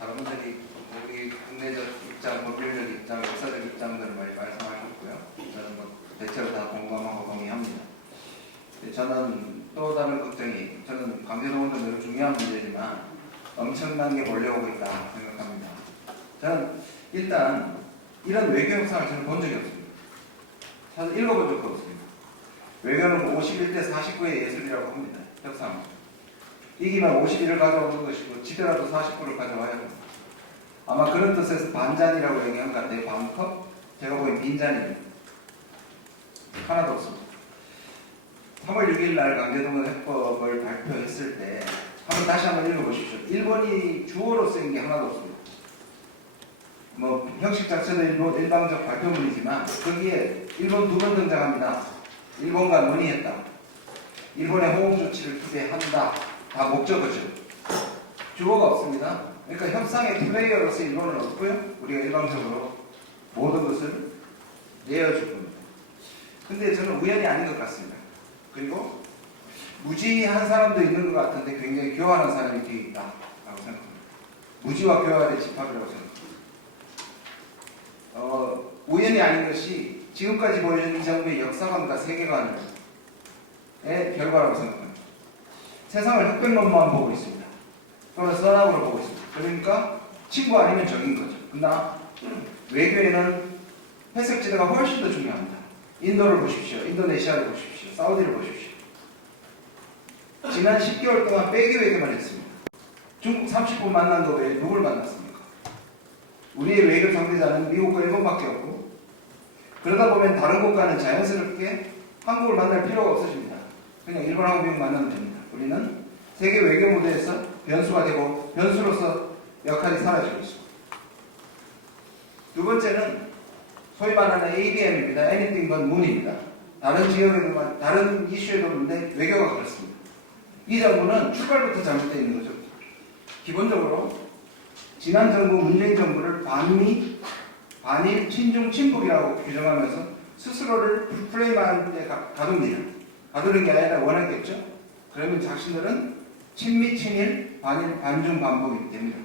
다른 분들이 우리 국내적 입장, 법률적 입장, 역사적 입장들을 많이 말씀하셨고요. 저는 뭐 대체로 다 공감하고 동의합니다. 저는 또 다른 걱정이, 저는 강제동원도 매우 중요한 문제지만 엄청난 게 몰려오고 있다 생각합니다. 저는 일단 이런 외교 협상을 저는 본 적이 없습니다. 사실 읽어본 적도 없습니다. 외교는 51대 49의 예술이라고 합니다. 협상. 이기면 51을 가져오는 것이고 지더라도 49를 가져와야 합니다. 아마 그런 뜻에서 반잔이라고 얘기한 것 같아요. 반컵? 제가 보기엔 빈잔입니다. 하나도 없습니다. 3월 6일 날 강제동원 해법을 발표했을 때 다시 한번 읽어보십시오. 일본이 주어로 쓰인 게 하나도 없습니다. 뭐 형식 자체는 일방적 발표문이지만 거기에 일본 두 번 등장합니다. 일본과 논의했다. 일본의 호응 조치를 기대한다. 다 목적어죠. 주어가 없습니다. 그러니까 협상의 플레이어로서 일본은 없고요. 우리가 일방적으로 모든 것을 내어줄 겁니다. 근데 저는 우연이 아닌 것 같습니다. 그리고 무지한 사람도 있는 것 같은데 굉장히 교활한 사람이 뒤에 있다라고 생각합니다. 무지와 교활의 집합이라고 생각합니다. 우연이 아닌 것이 지금까지 보여준 이 정부의 역사관과 세계관의 결과라고 생각합니다. 세상을 흑백론만 보고 있습니다. 또는 선악으로 보고 있습니다. 그러니까 친구 아니면 적인 거죠. 그러나 외교에는 회색지대가 훨씬 더 중요합니다. 인도를 보십시오. 인도네시아를 보십시오. 사우디를 보십시오. 지난 10개월 동안 빼기 외교만 했습니다. 중국 30분 만난 거 외에 누굴 만났습니까? 우리의 외교 상대자는 미국과 일본밖에 없고, 그러다 보면 다른 국가는 자연스럽게 한국을 만날 필요가 없어집니다. 그냥 일본하고 미국 만나면 됩니다. 우리는 세계 외교 무대에서 변수가 되고 변수로서 역할이 사라지고 있습니다. 두 번째는 소위 말하는 ABM입니다. Anything but Moon입니다. 다른 지역에도, 다른 이슈에도 그런데 외교가 그렇습니다. 이 정부는 출발부터 잘못되어 있는 거죠. 기본적으로 지난 정부, 문재인 정부를 반미, 반일, 친중, 친북이라고 규정하면서 스스로를 프레임하는 데 가둡니다. 가두는 게 아니라 원했겠죠. 그러면 자신들은 친미, 친일, 반일, 반중, 반북이 됩니다.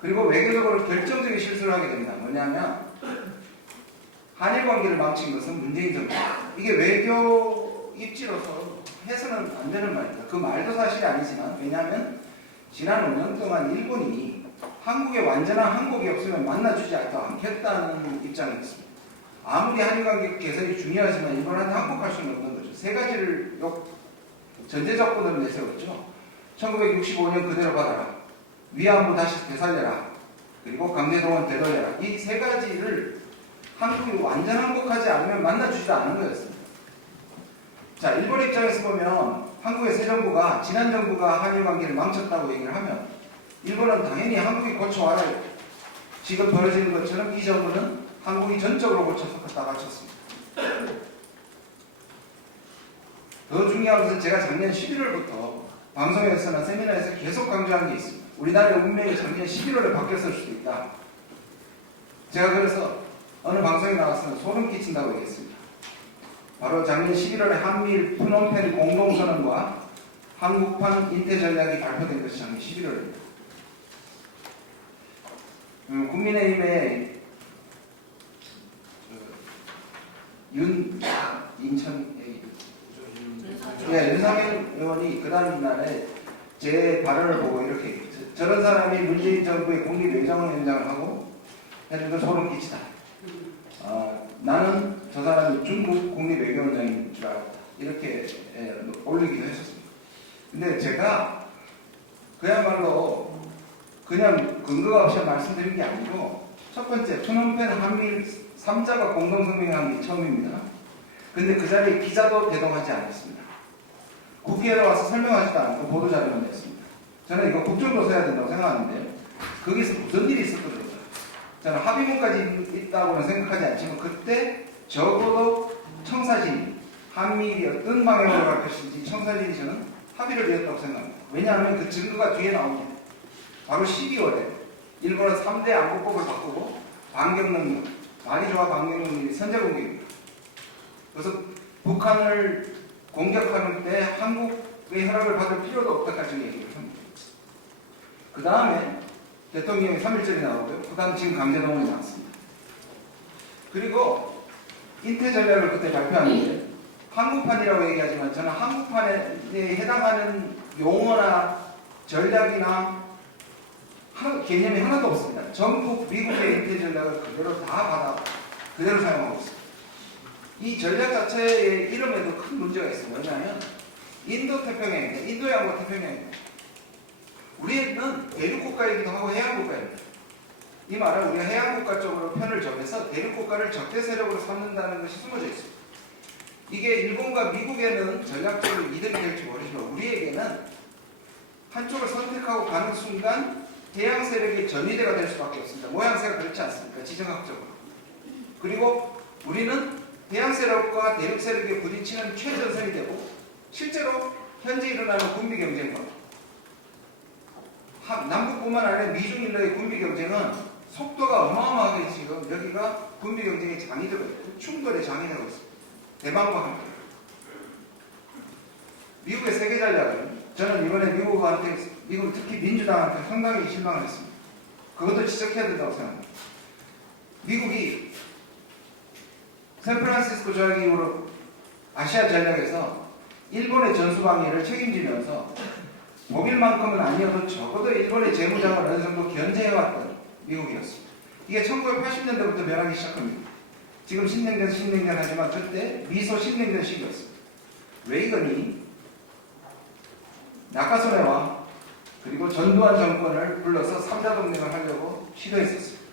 그리고 외교적으로 결정적인 실수를 하게 됩니다. 뭐냐면 한일 관계를 망친 것은 문재인 정부입니다. 이게 외교 입지로서 해서는 안 되는 말입니다. 그 말도 사실이 아니지만, 왜냐하면 지난 5년 동안 일본이 한국에 완전한 한국이 없으면 만나주지 않겠다는 입장이 있습니다. 아무리 한일관계 개선이 중요하지만 일본한테 항복할 수는 없는 거죠. 세 가지를 전제 조건으로 내세웠죠. 1965년 그대로 받아라. 위안부 다시 되살려라. 그리고 강제동원 되돌려라. 이 세 가지를 한국이 완전 항복하지 않으면 만나주지 않은 거였습니다. 자, 일본 입장에서 보면 한국의 새 정부가 지난 정부가 한일 관계를 망쳤다고 얘기를 하면 일본은 당연히 한국이 고쳐와라. 지금 벌어지는 것처럼 이 정부는 한국이 전적으로 고쳐서 갖다 바쳤습니다. 더 중요한 것은 제가 작년 11월부터 방송에서나 세미나에서 계속 강조한 게 있습니다. 우리나라의 운명이 작년 11월에 바뀌었을 수도 있다. 제가 그래서 어느 방송에 나와서는 소름 끼친다고 얘기했습니다. 바로 작년 11월에 한미일 프놈펜 공동선언과 한국판 인태 전략이 발표된 것이 작년 11월입니다. 국민의힘의 윤상현 의원이 그 다음 날에 제 발언을 보고 이렇게 얘기했죠. 저런 사람이 문재인 정부의 국립외교위원장을 하고 해준 건 소름 끼치다. 나는 저 사람이 중국 국립외교위원장인 줄 알았다. 이렇게 올리기도 했었습니다. 근데 제가 그야말로 그냥 근거가 없이 말씀드린 게 아니고, 첫 번째, 프놈펜 한미일 3자가 공동성명한 게 처음입니다. 근데 그 자리에 기자도 대동하지 않았습니다. 국회에 와서 설명하지도 않고 보도자료만 냈습니다. 저는 이거 국정도 써야 된다고 생각하는데요. 거기서 무슨 일이 있었거든요. 저는 합의문까지 있다고는 생각하지 않지만 그때 적어도 청사진, 한미일이 어떤 방향으로 갈 것인지 청사진이 저는 합의를 이었다고 생각합니다. 왜냐하면 그 증거가 뒤에 나옵니다. 바로 12월에 일본은 3대 안보법을 바꾸고 반경능력, 말이 좋아 반경능력이 선제공격입니다. 그래서 북한을 공격하는 때 한국의 허락을 받을 필요도 없다까지 얘기를 합니다. 그 다음에 대통령이 3.1절이 나오고요. 그 다음 지금 강제동원이 나왔습니다. 그리고 인태 전략을 그때 발표하는데 한국판이라고 얘기하지만 저는 한국판에 해당하는 용어나 전략이나 개념이 하나도 없습니다. 전국 미국의 인태 전략을 그대로 다 받아 그대로 사용하고 있습니다. 이 전략 자체의 이름에도 큰 문제가 있습니다. 왜냐하면 인도태평양입니다. 인도양과 태평양입니다. 우리는 대륙국가이기도 하고 해양국가입니다. 이 말은 우리가 해양국가 쪽으로 편을 정해서 대륙국가를 적대 세력으로 삼는다는 것이 숨어져 있습니다. 이게 일본과 미국에는 전략적으로 이득이 될지 모르지만 우리에게는 한쪽을 선택하고 가는 순간 해양 세력의 전위대가 될 수밖에 없습니다. 모양새가 그렇지 않습니까? 지정학적으로. 그리고 우리는 해양 세력과 대륙 세력에 부딪히는 최전선이 되고 실제로 현재 일어나는 군비 경쟁과 남북뿐만 아니라 미중일로의 군비 경쟁은 속도가 어마어마하게 지금 여기가 군비 경쟁의 장이 되고 있고 충돌의 장이 되고 있습니다. 대만과 함께. 미국의 세계 전략은 저는 이번에 미국 특히 민주당한테 상당히 실망을 했습니다. 그것도 지적해야 된다고 생각합니다. 미국이 샌프란시스코 조약 이후로 아시아 전략에서 일본의 전수방위를 책임지면서 독일만큼은 아니어도 적어도 일본의 재무장을 어느 정도 견제해왔던 미국이었습니다. 이게 1980년대부터 변하기 시작합니다. 지금 신냉전 하지만 그때 미소 신냉전 시기였습니다. 레이건이 나카소네와 그리고 전두환 정권을 불러서 3자 동맹을 하려고 시도했었습니다.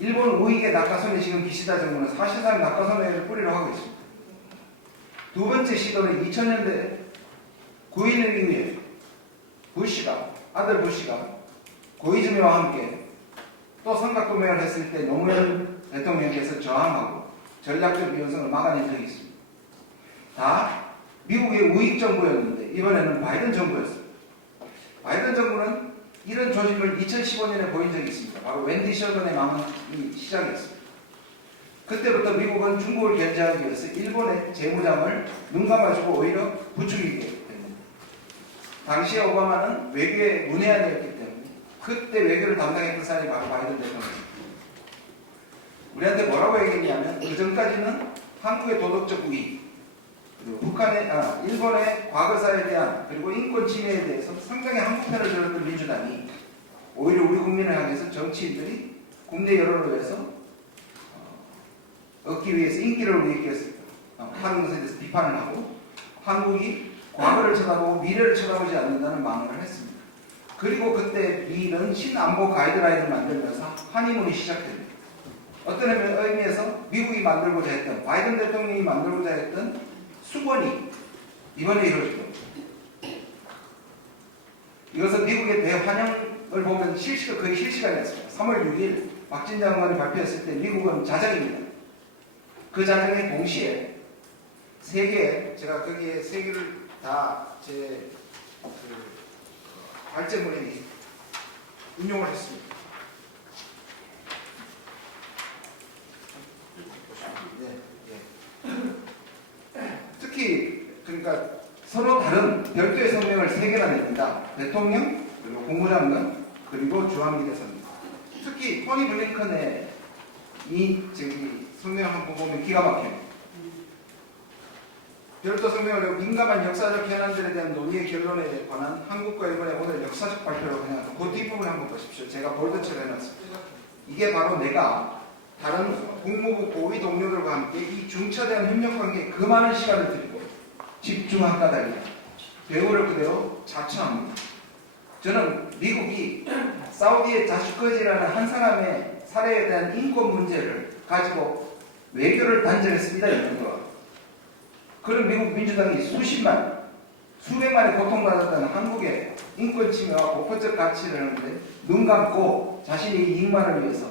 일본 우익의 나카소네 지금 기시다 정부는 사실상 나카소네를 뿌리로 하고 있습니다. 두 번째 시도는 2000년대 9.11 이후에 아들 부시가 고이즈미와 함께 또 삼각동맹을 했을 때 노무현 대통령께서 저항하고 전략적 위험성을 막아낸 적이 있습니다. 다 미국의 우익 정부였는데 이번에는 바이든 정부였습니다. 바이든 정부는 이런 조짐을 2015년에 보인 적이 있습니다. 바로 웬디 셜런의 망언이 시작이었습니다. 그때부터 미국은 중국을 견제하기 위해서 일본의 재무장을 눈 감아주고 오히려 부추기게 됩니다. 당시에 오바마는 외교의 문외한이었기 때문에 그때 외교를 담당했던 사람이 바로 바이든 대통령입니다. 우리한테 뭐라고 얘기했냐면 그 전까지는 한국의 도덕적 우위 그리고 일본의 과거사에 대한 그리고 인권 침해에 대해서 상당히 한국 편을 들었던 민주당이 오히려 우리 국민을 향해서 정치인들이 국내 여론을 위해서 얻기 위해서 인기를 위해서 하는 것에 대해서 비판을 하고 한국이 과거를 쳐다보고 미래를 쳐다보지 않는다는 망언을 했습니다. 그리고 그때 미는 신안보 가이드라인을 만들면서 한의문이 시작됩니다. 어떤 의미에서 미국이 만들고자 했던 바이든 대통령이 만들고자 했던 수권이 이번에 이루어지고 이것은 미국의 대환영을 보면 거의 실시간이었습니다. 3월 6일 박진 장관이 발표했을 때 미국은 자정입니다. 그 자정에 동시에 제가 거기에 세 개를 다 제 발제문에 인용을 했습니다. 특히 그러니까 서로 다른 별도의 성명을 3개나 냅니다. 대통령, 그리고 국무장관, 그리고 주한미 대사입니다. 특히 토니 블링컨의 성명 한번 보면 기가 막혀요. 별도 성명을 내고 민감한 역사적 현안들에 대한 논의의 결론에 관한 한국과 일본의 오늘 역사적 발표로 그냥 그 뒷부분을 한번 보십시오. 제가 볼드처럼 해놨습니다. 이게 바로 내가 다른 국무부 고위 동료들과 함께 이 중차대한 협력관계에 그 많은 시간을 들이고 집중한 까닭에 배우를 그대로 자처합니다. 저는 미국이 사우디의 자슈커지라는 한 사람의 살해에 대한 인권 문제를 가지고 외교를 단절했습니다. 그런 미국 민주당이 수백만의 고통받았다는 한국의 인권 침해와 보편적 가치를 하는데 눈 감고 자신의 이익만을 위해서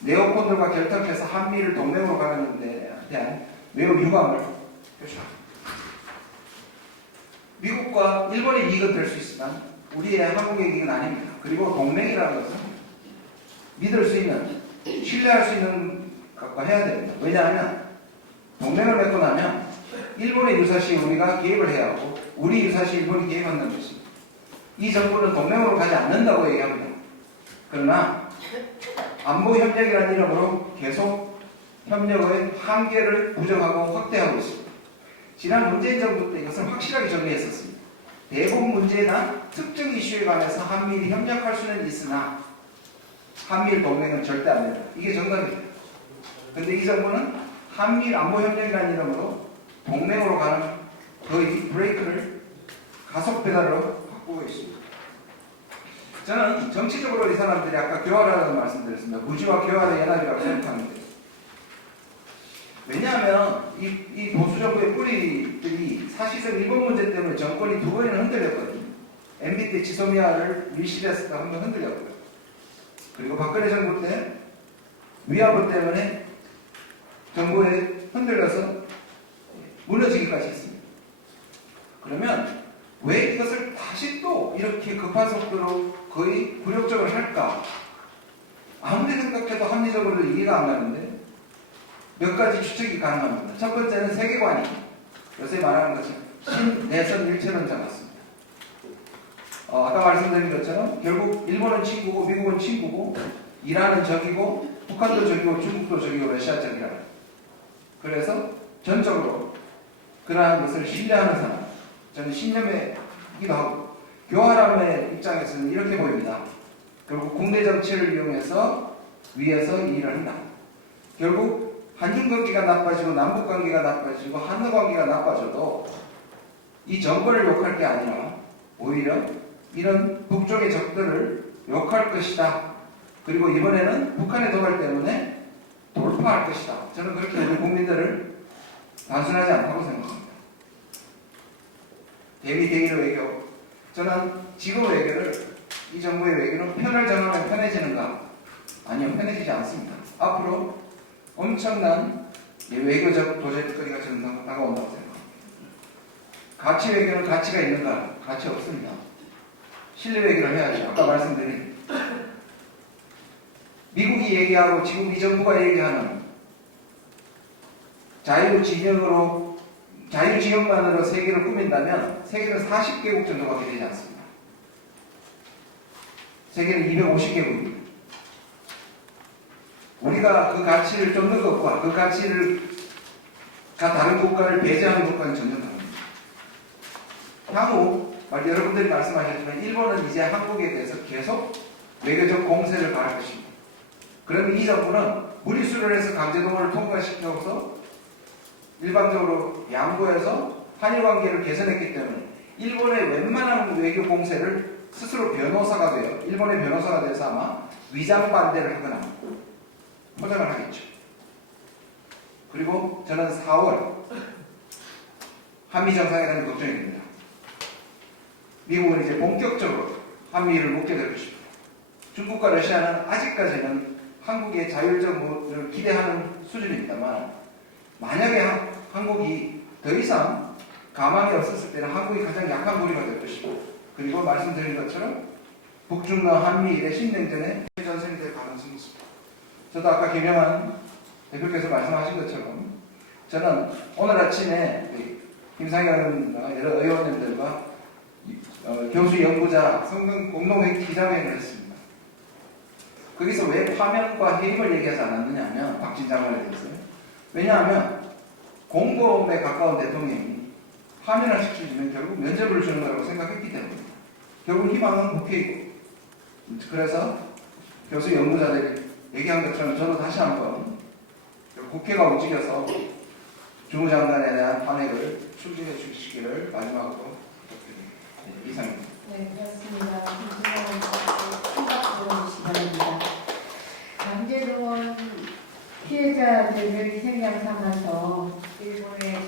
네오콘들과 결탁해서 한미를 동맹으로 가는 데 대한 매우 유감을 표시합니다. 미국과 일본의 이익은 될 수 있지만 우리의 한국의 이익은 아닙니다. 그리고 동맹이라는 것은 믿을 수 있는, 신뢰할 수 있는 것과 해야 됩니다. 왜냐하면 동맹을 맺고 나면 일본의 유사시에 우리가 개입을 해야 하고 우리 유사시에 일본이 개입한다는 것입니다. 이 정부는 동맹으로 가지 않는다고 얘기합니다. 그러나 안보 협력이라는 이름으로 계속 협력의 한계를 부정하고 확대하고 있습니다. 지난 문재인 정부 때 이것을 확실하게 정리했었습니다. 대북 문제나 특정 이슈에 관해서 한미일이 협력할 수는 있으나 한미일 동맹은 절대 안 된다. 이게 정답입니다. 근데 이 정부는 한미일 안보 협력이라는 이름으로 동맹으로 가는 거의 브레이크를 가속 페달로 바꾸고 있습니다. 저는 정치적으로 이 사람들이 아까 교활하다는 말씀드렸습니다. 무지와 교활의 연합이라고 생각하는데, 왜냐하면 이 보수정부의 뿌리들이 사실상 일본 문제 때문에 정권이 두 번이나 흔들렸거든요. MB 때 지소미아를 밀실했을 때 한 번 흔들렸고요. 그리고 박근혜 정부 때 위안부 때문에 정부에 흔들려서 무너지기까지 했습니다. 그러면 왜 이것을 다시 또 이렇게 급한 속도로 거의 굴욕적으로 할까? 아무리 생각해도 합리적으로 이해가 안 가는데 몇 가지 추측이 가능합니다. 첫 번째는 세계관이 요새 말하는 것이 신내선 일체론자 같습니다. 아까 말씀드린 것처럼 결국 일본은 친구고 미국은 친구고 이란은 적이고 북한도 적이고 중국도 적이고 러시아 적이라. 그래서 전적으로 그러한 것을 신뢰하는 사람, 저는 신념이기도 하고 교활함의 입장에서는 이렇게 보입니다. 결국 국내 정치를 이용해서 위에서 일을 한다. 결국 한중 관계가 나빠지고 남북 관계가 나빠지고 한일 관계가 나빠져도 이 정권을 욕할 게 아니라 오히려 이런 북쪽의 적들을 욕할 것이다. 그리고 이번에는 북한의 도발 때문에 돌파할 것이다. 저는 그렇게 우리 국민들을 단순하지 않다고 생각합니다. 대미대의의 외교. 저는 지금 외교를, 이 정부의 외교는 편을 정하면 편해지는가? 아니요, 편해지지 않습니다. 앞으로 엄청난 외교적 도전거리가 저는 다가온다고 생각합니다. 가치 외교는 가치가 있는가? 가치 없습니다. 신뢰 외교를 해야죠. 아까 말씀드린 미국이 얘기하고 지금 이 정부가 얘기하는 자유지역만으로 세계를 꾸민다면 세계는 40개국 정도밖에 되지 않습니다. 세계는 250개국입니다. 우리가 그 가치를 쫓는 것과 그 가치를 다른 국가를 배제하는 것과는 전혀 다릅니다. 향후 여러분들이 말씀하셨지만 일본은 이제 한국에 대해서 계속 외교적 공세를 가할 것입니다. 그러면 이 정부는 무리수를 해서 강제동원을 통과시켜서 일방적으로 양보해서 한일 관계를 개선했기 때문에 일본의 웬만한 외교 공세를 스스로 변호사가 되어 일본의 변호사가 돼서 아마 위장 반대를 하거나 포장을 하겠죠. 그리고 저는 4월 한미 정상회담이 걱정이 됩니다. 미국은 이제 본격적으로 한미를 묶게 될 것입니다. 중국과 러시아는 아직까지는 한국의 자율적으로 기대하는 수준입니다만 만약에 한국이 더 이상 가망이 없었을 때는 한국이 가장 약한 고리가 될 것이고, 그리고 말씀드린 것처럼 북중러 한미일의 신냉전에 전선이 될 가능성이 있습니다. 저도 아까 김영환 대표께서 말씀하신 것처럼 저는 오늘 아침에 김상현 여러 의원님들과 교수 연구자 성명 공동회의 기자회견을 했습니다. 거기서 왜 파면과 해임을 얘기하지 않았느냐 하면 박진 장관에 대해서요. 왜냐하면 공범에 가까운 대통령이 파면을 시키면 결국 면접을 주는 거라고 생각했기 때문입니다. 결국 희망은 국회이고, 그래서 교수 연구자들이 얘기한 것처럼 저도 다시 한번 국회가 움직여서 주무장관에 대한 탄핵을 추진해 주시기를 마지막으로 부탁드립니다. 네, 이상입니다. 네, 그렇습니다. 생각 들어주시기 바랍니다. 강제동원 피해자들을 생각 삼아서 일본의